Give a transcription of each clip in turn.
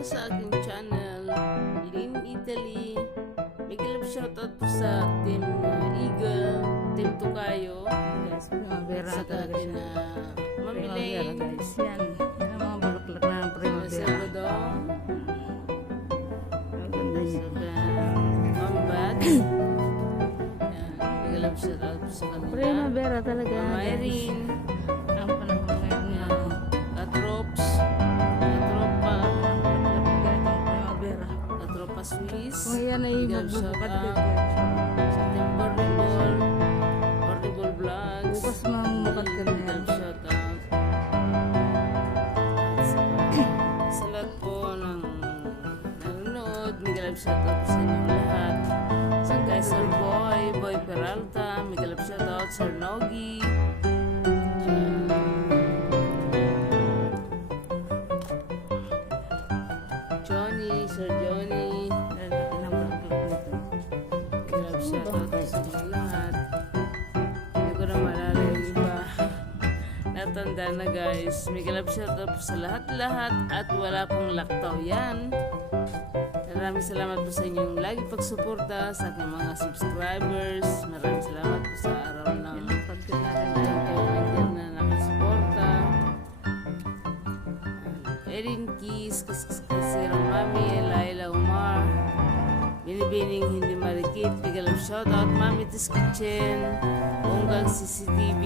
sa aking channel, Lynn Italy. Big love shoutout po sa Team Eagle, Team Tukayo, Guys, primavera sa talaga atin siya. na Primavera Mamiling, guys. Yan. Yan ang mga bulaklak na sa primavera. Salvador, Ang ganda niya. sa Mambats. Yan, big love shoutout po sa kanila. Primavera talaga. Irene, Ang panahon ngayon na Katrops, Katropa, primavera. Katropa Swiss. Kung yan ay Big love magbubukad shoutout ka. sa Team Horrible Vlogs. Bukas mamumukad ka na yan. Shoutout. Sa lahat po ng nanonood, mega love shoutout po sa inyong lahat. Sa kay Sir Boy Peralta, mega love shoutout, Sir Nogi. Sir Johnny, Lalaki ng bulaklak nito. mega love shoutout po sa inyong lahat. Hindi ko na maalala yung iba. Natanda na guys. Mega love shoutout po sa lahat-lahat at wala pong laktaw yan. Maraming salamat po sa inyong lagi pagsuporta sa aking mga subscribers. Maraming salamat po sa araw ng Pagkat natin na nakasuporta. Erin Keys, Kasirang Mami, Laila Umar, Binibining Hindi Marikit, mega love shoutout, Mami Tis Kitchen, Bonggang CCTV,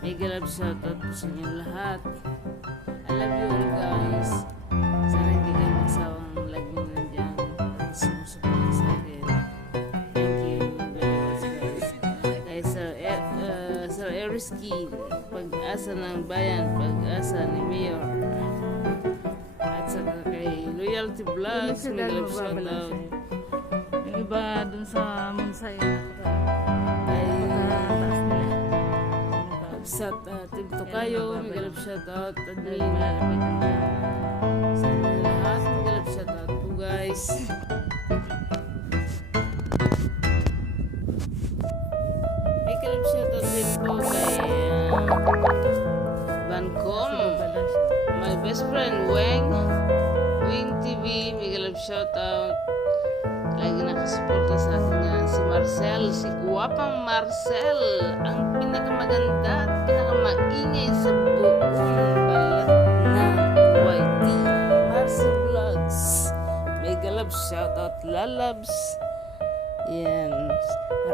mega love shoutout po sa inyong lahat. I love you all guys. Sana hindi kayo magsawang laging nandyan at sumusuporta sa akin. Thank you very much guys. Kay Sir Eriski, Pag-asa ng Bayan, Pag-asa ni Mayor. At saka kay Loyalty Vlogs, mega love shoutout. yung iba dun sa Munsay. Kay Taas nila. sa Team Tokayo, mega love shoutout. Admin, Malalapit ang sa inyo lahat, mega love shoutout po guys. Mega love shoutout din po kay Vancom, my best friend Weng TV, mega love shoutout. Lagi nakasuporta sa akin yan si Marcel, si Guwapang Marcel, ang pinakamaganda at pinakamaingay sa buong balat na YT. Marcel Vlogs, mega love shoutout, lalabs. Yan,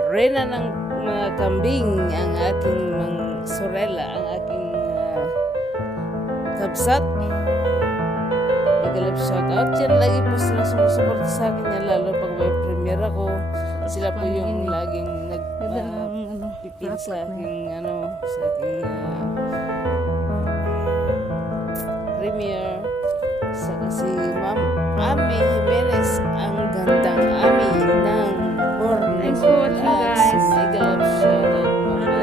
arena ng mga kambing ang aking sorella, ang aking kabsat. Mega love shoutout. Yan, lagi po sila sumusuporta sa akin yan, lalo pag may premiere ako. Sila po yung laging nagpipil sa aking premiere. Saka si Ma'am Ami Jimenez, ang gandang Ami ng Thanks for watching guys. Mega love shoutout, Ma'am Ami.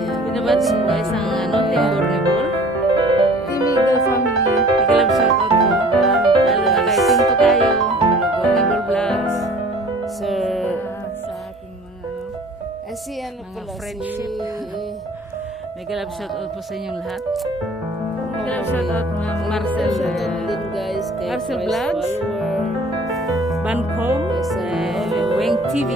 Yan. Binabati mo guys ang Team Bornibol. Team Eagle family. Mega love shoutout po. Lalo na kay Team Tukayo. Bornibol Vlogs. Sir, Sa aking mga si ano Mga pala, friendship. si mega love shoutout po sa inyong lahat. Mega love shoutout mga Marcel. shoutout din guys kay Marcel Price Vlogs. Follower, Bancom. Weng TV.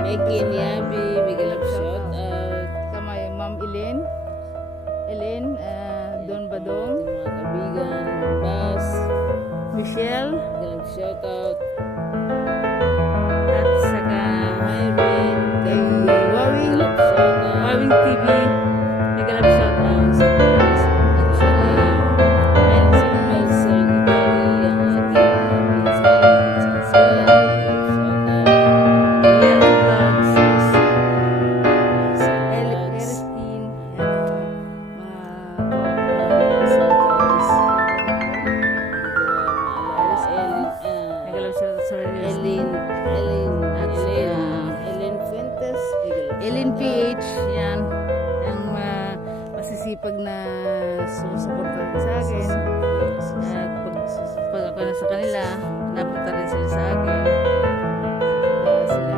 Becky Niabi, mega love shoutout. Sama yung Ma'am Ellen, Don Badong, Ating mga kaibigan, Bas, Michelle, mega love shoutout. at saka Irene, kay Wawing. mega love shoutout. Wawing TV. Mega love shoutout. Lian Vlogs. Eriskin. Mega love shoutout sa Eriskin. Ellen Fuentes, Ellen PH. Yan. Ang masisipag na sumusuporta sa akin. At pag ako na sa kanila, napunta rin sila sa akin. Sila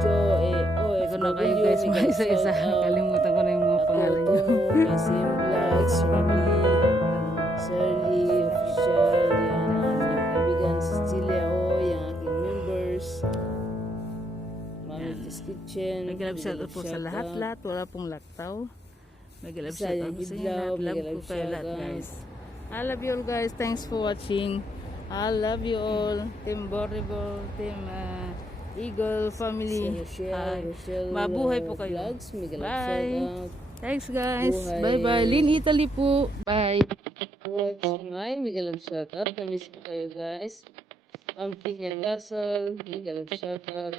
Joe, kayo guys, mga isa-isa. Kalimutan ko na yung mga pangalan nyo. Kasi Vlogs, Shirley, Official, yan ang aking kaibigan, Cecilia, yung aking members, Mami Tis Kitchen, Nag-love shoutout po sa lahat-lahat. Wala pong laktaw. Nag-love shoutout po sa inyo lahat. Love ko kayo lahat, guys. I love you all, guys. Thanks for watching. I love you all. Team Borrebo, Team Eagle Family. Mabuhay po kayo. Bye. Thanks, guys. Bye-bye. Lin Italy po. Bye. Ay, Miguel shoutout. Namiss ko kayo, guys. Pumpkin and Castle, Miguel shoutout.